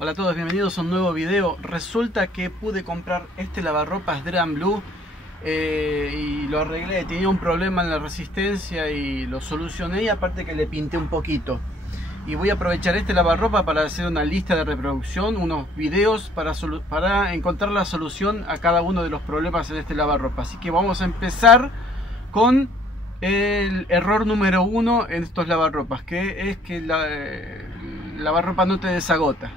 Hola a todos, bienvenidos a un nuevo video. Resulta que pude comprar este lavarropas Dream Blue y lo arreglé. Tenía un problema en la resistencia y lo solucioné, y aparte que le pinté un poquito. Y voy a aprovechar este lavarropa para hacer una lista de reproducción, unos videos para encontrar la solución a cada uno de los problemas en este lavarropa. Así que vamos a empezar con el error número 1 en estos lavarropas, que es que el lavarropa no te desagota.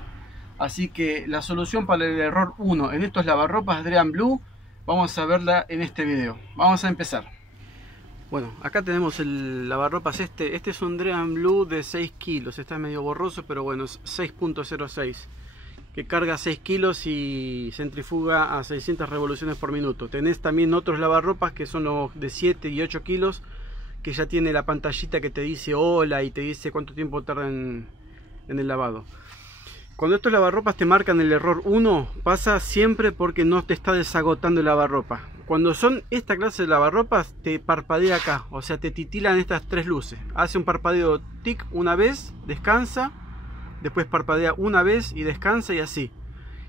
Así que la solución para el error 1 en estos lavarropas Dream Blue vamos a verla en este video. Vamos a empezar. Bueno, acá tenemos el lavarropas este es un Dream Blue de 6 kilos. Está medio borroso, pero bueno, es 6.06, que carga 6 kilos y centrifuga a 600 revoluciones por minuto. Tenés también otros lavarropas que son los de 7 y 8 kilos, que ya tiene la pantallita que te dice hola y te dice cuánto tiempo tarda en el lavado. Cuando estos lavarropas te marcan el error 1, pasa siempre porque no te está desagotando el lavarropa. Cuando son esta clase de lavarropas, te parpadea acá, o sea, te titilan estas tres luces. Hace un parpadeo tic una vez, descansa, después parpadea una vez y descansa, y así.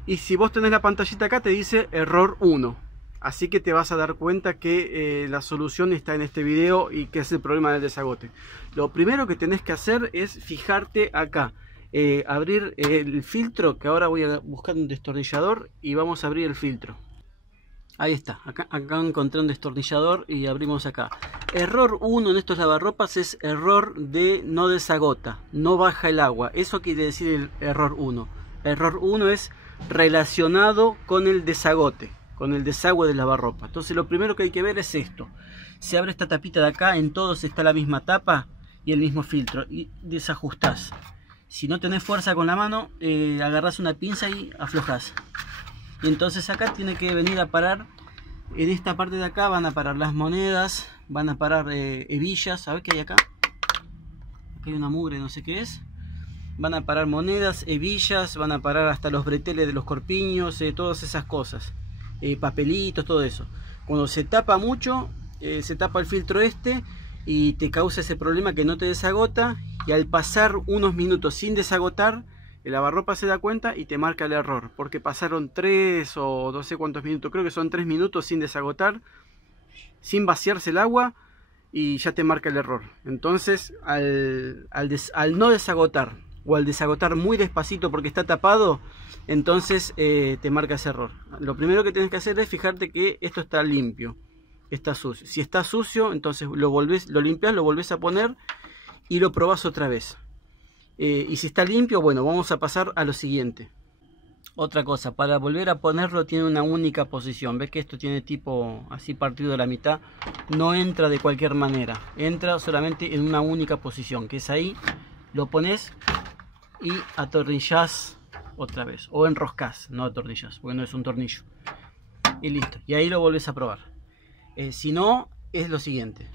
Y si vos tenés la pantallita acá, te dice error 1. Así que te vas a dar cuenta que la solución está en este video y que es el problema del desagote. Lo primero que tenés que hacer es fijarte acá. Abrir el filtro, que ahora voy a buscar un destornillador y vamos a abrir el filtro. Ahí está, acá encontré un destornillador y abrimos acá. Error 1 en estos lavarropas es error de no desagota, no baja el agua. Eso quiere decir el error 1. Error 1 es relacionado con el desagote, con el desagüe del lavarropa. Entonces lo primero que hay que ver es esto. Se abre esta tapita de acá, en todos está la misma tapa y el mismo filtro, y desajustás. Si no tenés fuerza con la mano, agarrás una pinza y aflojás. Y entonces acá tiene que venir a parar, en esta parte de acá van a parar las monedas, van a parar hebillas. ¿Sabés qué hay acá? Acá hay una mugre, no sé qué es. Van a parar monedas, hebillas, van a parar hasta los breteles de los corpiños, todas esas cosas. Papelitos, todo eso. Cuando se tapa mucho, se tapa el filtro y te causa ese problema que no te desagota. Y al pasar unos minutos sin desagotar, el lavarropa se da cuenta y te marca el error, porque pasaron 3 o no sé cuántos minutos, creo que son 3 minutos sin desagotar, sin vaciarse el agua, y ya te marca el error. Entonces al no desagotar, o al desagotar muy despacito porque está tapado, entonces te marca ese error. Lo primero que tienes que hacer es fijarte que esto está limpio, está sucio. Si está sucio, entonces lo limpias, lo volvés a poner y lo probás otra vez. Y si está limpio, bueno, vamos a pasar a lo siguiente. Otra cosa, para volver a ponerlo tiene una única posición. ¿Ves que esto tiene tipo así partido a la mitad? No entra de cualquier manera, entra solamente en una única posición, que es ahí. Lo pones y atornillás otra vez, o enroscás, no atornillás, porque no es un tornillo. Y listo, y ahí lo volvés a probar. Si no, es lo siguiente.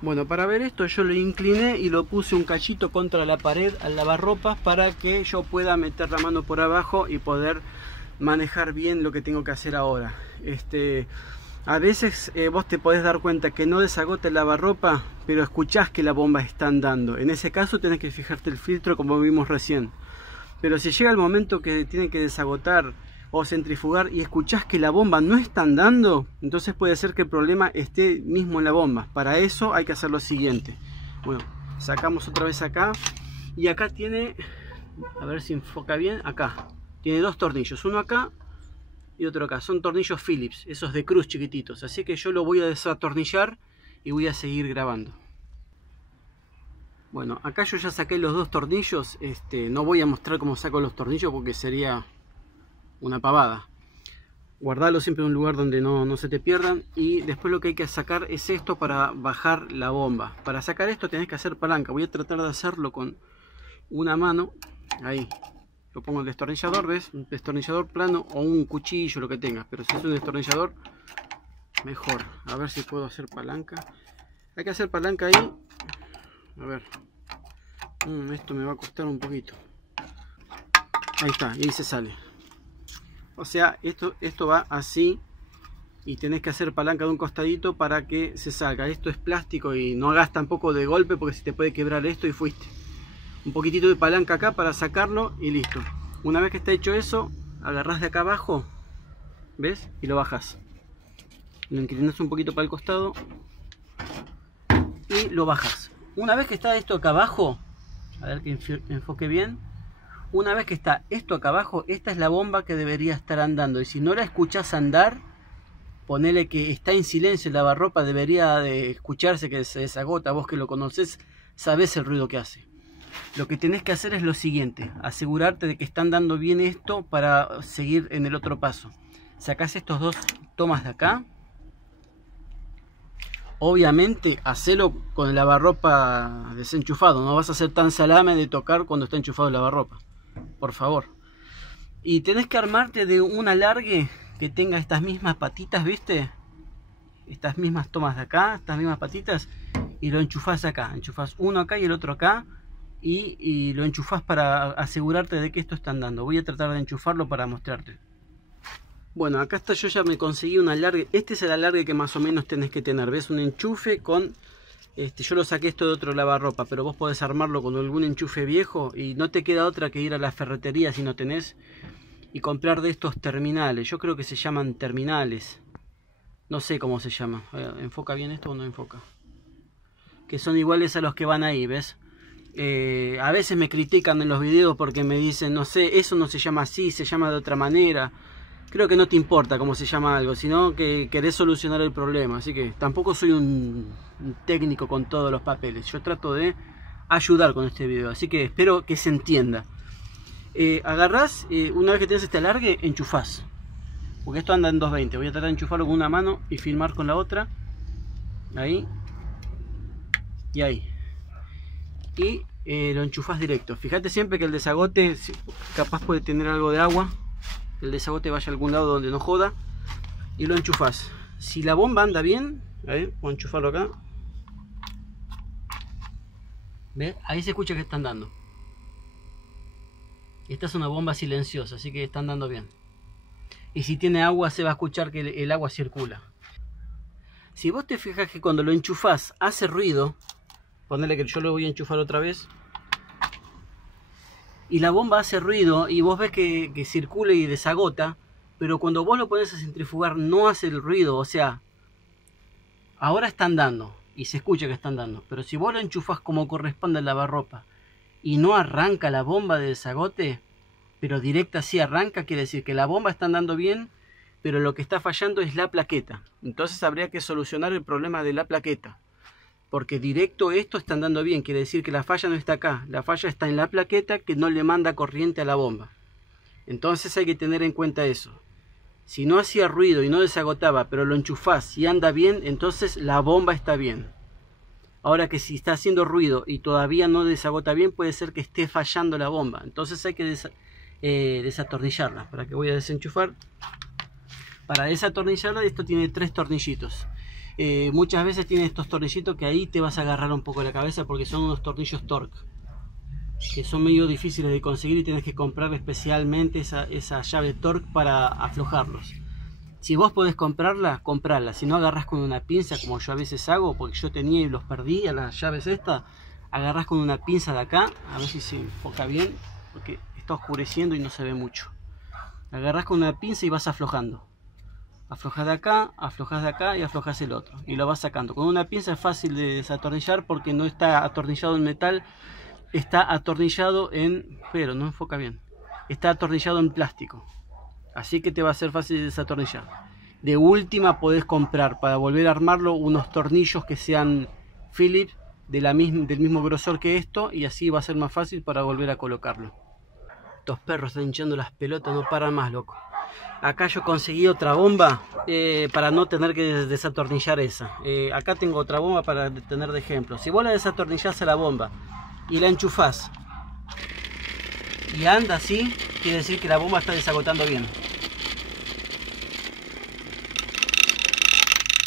Bueno, para ver esto yo lo incliné y lo puse un cachito contra la pared al lavarropas para que yo pueda meter la mano por abajo y poder manejar bien lo que tengo que hacer ahora. A veces vos te podés dar cuenta que no desagota el lavarropa, pero escuchás que la bomba está andando. En ese caso tenés que fijarte el filtro, como vimos recién. Pero si llega el momento que tiene que desagotar o centrifugar y escuchás que la bomba no está andando, entonces puede ser que el problema esté mismo en la bomba. Para eso hay que hacer lo siguiente. Bueno, sacamos otra vez acá, y acá tiene, a ver si enfoca bien, acá tiene dos tornillos, uno acá y otro acá. Son tornillos Phillips, esos de cruz chiquititos, así que yo lo voy a desatornillar y voy a seguir grabando. Bueno, acá yo ya saqué los dos tornillos. No voy a mostrar cómo saco los tornillos porque sería una pavada. Guardalo siempre en un lugar donde no se te pierdan. Y después lo que hay que sacar es esto para bajar la bomba. Para sacar esto tenés que hacer palanca. Voy a tratar de hacerlo con una mano. Ahí lo pongo el destornillador, ¿ves? Un destornillador plano o un cuchillo, lo que tengas. Pero si es un destornillador, mejor. A ver si puedo hacer palanca. Hay que hacer palanca ahí. A ver. Esto me va a costar un poquito. Ahí está, y ahí se sale. O sea, esto va así y tenés que hacer palanca de un costadito para que se salga. Esto es plástico y no hagas tampoco de golpe porque se te puede quebrar esto y fuiste. Un poquitito de palanca acá para sacarlo y listo. Una vez que está hecho eso, agarrás de acá abajo, ¿ves? Y lo bajas. Lo inclinas un poquito para el costado y lo bajas. Una vez que está esto acá abajo, a ver que enfoque bien. Una vez que está esto acá abajo, esta es la bomba que debería estar andando. Y si no la escuchás andar, ponele que está en silencio el lavarropa, debería de escucharse que se desagota. Vos que lo conocés, sabés el ruido que hace. Lo que tenés que hacer es lo siguiente: asegurarte de que están dando bien esto para seguir en el otro paso. Sacás estos dos tomas de acá. Obviamente, hacelo con el lavarropa desenchufado. No vas a hacer tan salame de tocar cuando está enchufado el lavarropa. Por favor. Y tenés que armarte de un alargue que tenga estas mismas patitas, ¿viste? Estas mismas tomas de acá, estas mismas patitas. Y lo enchufás acá. Enchufás uno acá y el otro acá. Y lo enchufás para asegurarte de que esto está andando. Voy a tratar de enchufarlo para mostrarte. Bueno, acá está, yo ya me conseguí un alargue. Este es el alargue que más o menos tenés que tener. ¿Ves? Un enchufe con... yo lo saqué esto de otro lavarropa, pero vos podés armarlo con algún enchufe viejo y no te queda otra que ir a la ferretería si no tenés y comprar de estos terminales. Yo creo que se llaman terminales. No sé cómo se llama. ¿Enfoca bien esto o no enfoca? Que son iguales a los que van ahí, ¿ves? A veces me critican en los videos porque me dicen, no sé, eso no se llama así, se llama de otra manera. Creo que no te importa cómo se llama algo, sino que querés solucionar el problema. Así que tampoco soy un técnico con todos los papeles. Yo trato de ayudar con este video, así que espero que se entienda. Agarrás, una vez que tenés este alargue, enchufás. Porque esto anda en 220. Voy a tratar de enchufarlo con una mano y filmar con la otra. Ahí. Y ahí. Y lo enchufás directo. Fíjate siempre que el desagote capaz puede tener algo de agua. El desagote vaya a algún lado donde no joda. Y lo enchufás. Si la bomba anda bien, a ver, voy a enchufarlo acá. ¿Ves? Ahí se escucha que están dando. Esta es una bomba silenciosa, así que están dando bien. Y si tiene agua, se va a escuchar que el agua circula. Si vos te fijas que cuando lo enchufás hace ruido, ponele que yo lo voy a enchufar otra vez. Y la bomba hace ruido y vos ves que circula y desagota, pero cuando vos lo pones a centrifugar no hace el ruido, o sea, ahora están dando y se escucha que están dando, pero si vos lo enchufás como corresponde al lavarropa y no arranca la bomba de desagote, pero directa sí arranca, quiere decir que la bomba está andando bien, pero lo que está fallando es la plaqueta. Entonces habría que solucionar el problema de la plaqueta. Porque directo esto está andando bien, quiere decir que la falla no está acá, la falla está en la plaqueta que no le manda corriente a la bomba. Entonces hay que tener en cuenta eso. Si no hacía ruido y no desagotaba, pero lo enchufás y anda bien, entonces la bomba está bien. Ahora que si está haciendo ruido y todavía no desagota bien, puede ser que esté fallando la bomba. Entonces hay que desatornillarla. Para que voy a desenchufar. Para desatornillarla, esto tiene 3 tornillitos. Muchas veces tiene estos tornillitos que ahí te vas a agarrar un poco la cabeza porque son unos tornillos Torx que son medio difíciles de conseguir y tienes que comprar especialmente esa llave Torx para aflojarlos. Si vos podés comprarla, comprarla. Si no, agarrás con una pinza, como yo a veces hago, porque yo tenía y los perdí a las llaves estas. Agarrás con una pinza de acá, a ver si se enfoca bien, porque está oscureciendo y no se ve mucho. Agarrás con una pinza y vas aflojando. Aflojas de acá y aflojas el otro. Y lo vas sacando. Con una pinza es fácil de desatornillar porque no está atornillado en metal. Está atornillado en... pero no enfoca bien. Está atornillado en plástico. Así que te va a ser fácil de desatornillar. De última podés comprar para volver a armarlo unos tornillos que sean Phillips del mismo grosor que esto. Y así va a ser más fácil para volver a colocarlo. Estos perros están hinchando las pelotas, no paran más, loco. Acá yo conseguí otra bomba para no tener que desatornillar esa. Acá tengo otra bomba para tener de ejemplo. Si vos la desatornillás a la bomba y la enchufás y anda así, quiere decir que la bomba está desagotando bien.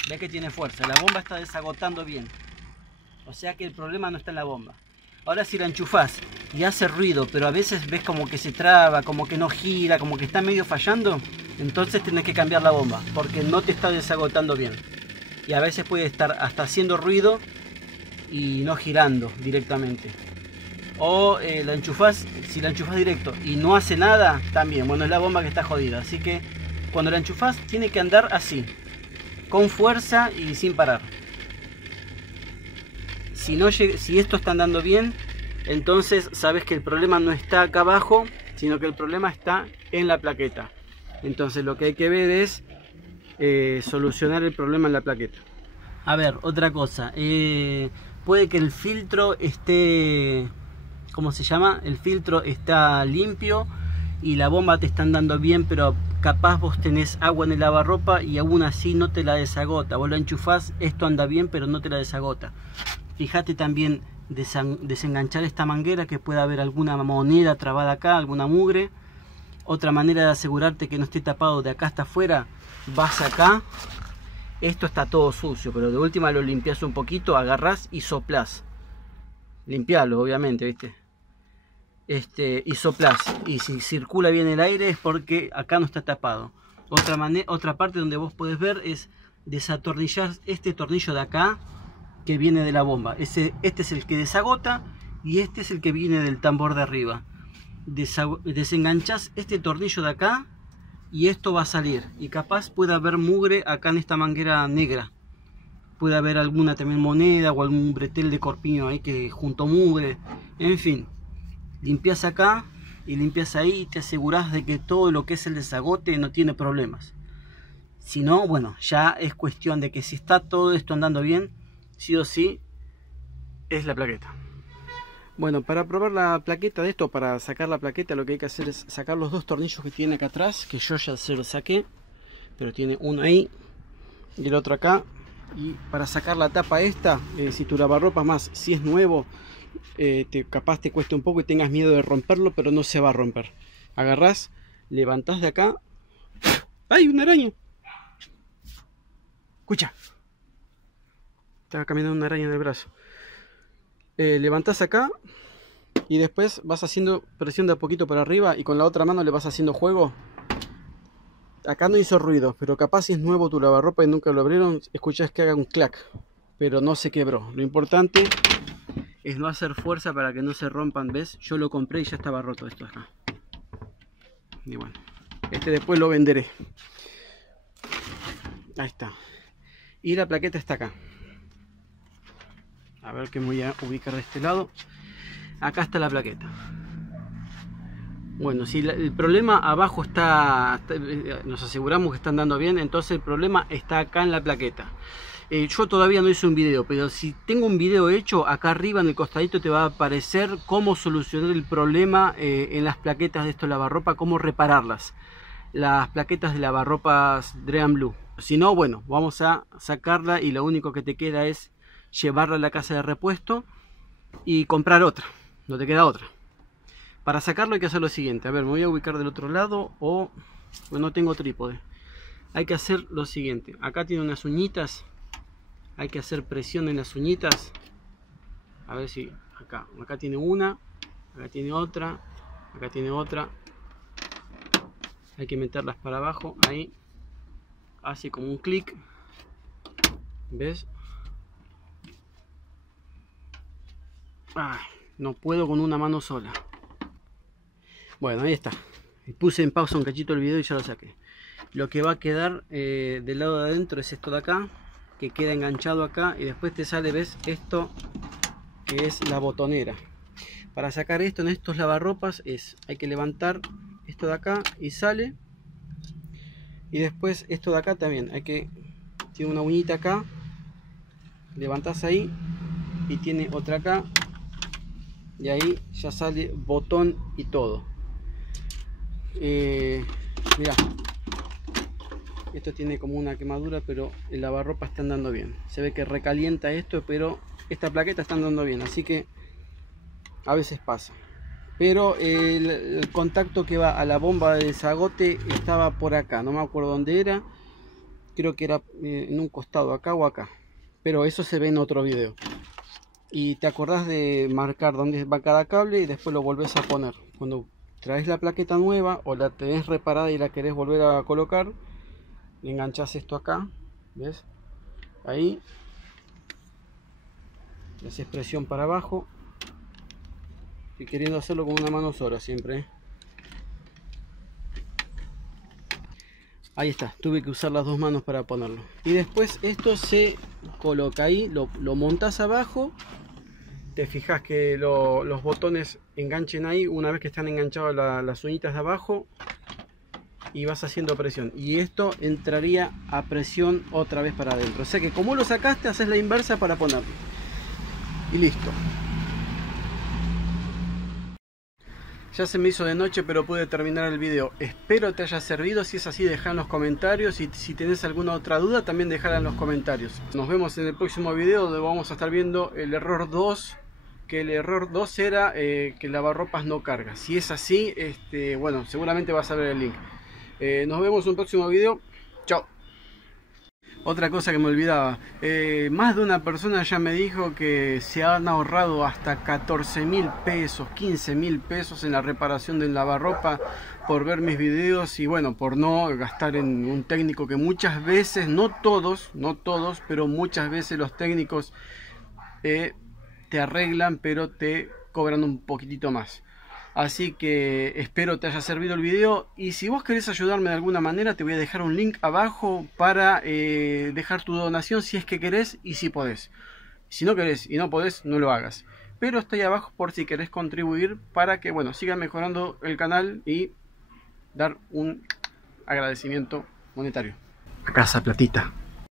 Ve que tiene fuerza, la bomba está desagotando bien. O sea que el problema no está en la bomba. Ahora si la enchufás y hace ruido, pero a veces ves como que se traba, como que no gira, como que está medio fallando, entonces tenés que cambiar la bomba, porque no te está desagotando bien. Y a veces puede estar hasta haciendo ruido y no girando directamente. O la enchufás, si la enchufás directo y no hace nada, también, bueno, es la bomba que está jodida. Así que cuando la enchufás tiene que andar así, con fuerza y sin parar. Si esto está andando bien, entonces sabes que el problema no está acá abajo, sino que el problema está en la plaqueta. Entonces lo que hay que ver es solucionar el problema en la plaqueta. A ver, otra cosa, puede que el filtro esté, ¿cómo se llama? El filtro está limpio y la bomba te está andando bien, pero capaz vos tenés agua en el lavarropa y aún así no te la desagota. Vos la enchufás, esto anda bien, pero no te la desagota. Fíjate también desenganchar esta manguera, que pueda haber alguna moneda trabada acá, alguna mugre. Otra manera de asegurarte que no esté tapado de acá hasta afuera, vas acá. Esto está todo sucio, pero de última lo limpias un poquito, agarrás y soplás. Limpialo, obviamente, ¿viste? Y soplás. Y si circula bien el aire es porque acá no está tapado. Otra parte donde vos podés ver es desatornillar este tornillo de acá que viene de la bomba. Este es el que desagota y este es el que viene del tambor de arriba. Desenganchás este tornillo de acá y esto va a salir, y capaz puede haber mugre acá en esta manguera negra, puede haber alguna también moneda o algún bretel de corpiño ahí que junto mugre. En fin, limpias acá y limpias ahí y te aseguras de que todo lo que es el desagote no tiene problemas. Si no, bueno, ya es cuestión de que si está todo esto andando bien, sí o sí es la plaqueta. Bueno, para probar la plaqueta de esto, para sacar la plaqueta, lo que hay que hacer es sacar los dos tornillos que tiene acá atrás, que yo ya se los saqué, pero tiene uno ahí y el otro acá. Y para sacar la tapa esta, si tu lavarropas más, si es nuevo, capaz te cueste un poco y tengas miedo de romperlo, pero no se va a romper. Agarrás, levantás de acá. ¡Ay, una araña! Escucha, estaba caminando una araña en el brazo. Levantás acá y después vas haciendo presión de a poquito para arriba y con la otra mano le vas haciendo juego. Acá no hizo ruido, pero capaz si es nuevo tu lavarropa y nunca lo abrieron, escuchás que haga un clac, pero no se quebró. Lo importante es no hacer fuerza para que no se rompan, ¿ves? Yo lo compré y ya estaba roto esto acá. Y bueno, después lo venderé. Ahí está. Y la plaqueta está acá. A ver que me voy a ubicar de este lado. Acá está la plaqueta. Bueno, si el problema abajo está, nos aseguramos que está andando bien, entonces el problema está acá en la plaqueta. Yo todavía no hice un video, pero si tengo un video hecho, acá arriba en el costadito te va a aparecer cómo solucionar el problema en las plaquetas de estos lavarropa, cómo repararlas. Las plaquetas de lavarropas Dream Blue. Si no, bueno, vamos a sacarla y lo único que te queda es llevarla a la casa de repuesto y comprar otra. No te queda otra. Para sacarlo hay que hacer lo siguiente. A ver, me voy a ubicar del otro lado o... Bueno, no tengo trípode. Hay que hacer lo siguiente. Acá tiene unas uñitas. Hay que hacer presión en las uñitas. A ver si... Acá tiene una. Acá tiene otra. Acá tiene otra. Hay que meterlas para abajo. Ahí. Hace como un clic. ¿Ves? Ay, no puedo con una mano sola. Bueno, ahí está. Puse en pausa un cachito el video y ya lo saqué. Lo que va a quedar del lado de adentro es esto de acá, que queda enganchado acá, y después te sale, ¿ves? Esto que es la botonera. Para sacar esto en estos lavarropas hay que levantar esto de acá y sale. Y después esto de acá también, tiene una uñita acá, levantás ahí y tiene otra acá. Y ahí ya sale botón y todo. Mirá, esto tiene como una quemadura, pero el lavarropa está andando bien. Se ve que recalienta esto, pero esta plaqueta está andando bien, así que a veces pasa. Pero el contacto que va a la bomba de desagote estaba por acá, no me acuerdo dónde era. Creo que era en un costado, acá o acá, pero eso se ve en otro video. Y te acordás de marcar dónde va cada cable y después lo volvés a poner. Cuando traes la plaqueta nueva o la tenés reparada y la querés volver a colocar, le enganchás esto acá, ¿ves? Ahí le haces presión para abajo Y queriendo hacerlo con una mano sola siempre, ¿eh? Ahí está, tuve que usar las dos manos para ponerlo. Y después esto se coloca ahí, lo montas abajo. Te fijas que los botones enganchen ahí una vez que están enganchadas las uñitas de abajo. Y vas haciendo presión. Y esto entraría a presión otra vez para adentro. O sea que como lo sacaste, haces la inversa para ponerlo. Y listo. Ya se me hizo de noche, pero pude terminar el video. Espero te haya servido. Si es así, deja en los comentarios. Y si tenés alguna otra duda, también dejala en los comentarios. Nos vemos en el próximo video, donde vamos a estar viendo el error 2. Que el error 2 era que el lavarropas no carga. Si es así, bueno, seguramente vas a ver el link. Nos vemos en un próximo video. Chao. Otra cosa que me olvidaba, más de una persona ya me dijo que se han ahorrado hasta 14.000 pesos, 15.000 pesos en la reparación del lavarropa por ver mis videos y bueno, por no gastar en un técnico que muchas veces, no todos, pero muchas veces los técnicos te arreglan, pero te cobran un poquitito más. Así que espero te haya servido el video y si vos querés ayudarme de alguna manera te voy a dejar un link abajo para dejar tu donación si es que querés y si podés. Si no querés y no podés, no lo hagas. Pero está ahí abajo por si querés contribuir para que bueno, siga mejorando el canal y dar un agradecimiento monetario. A casa platita.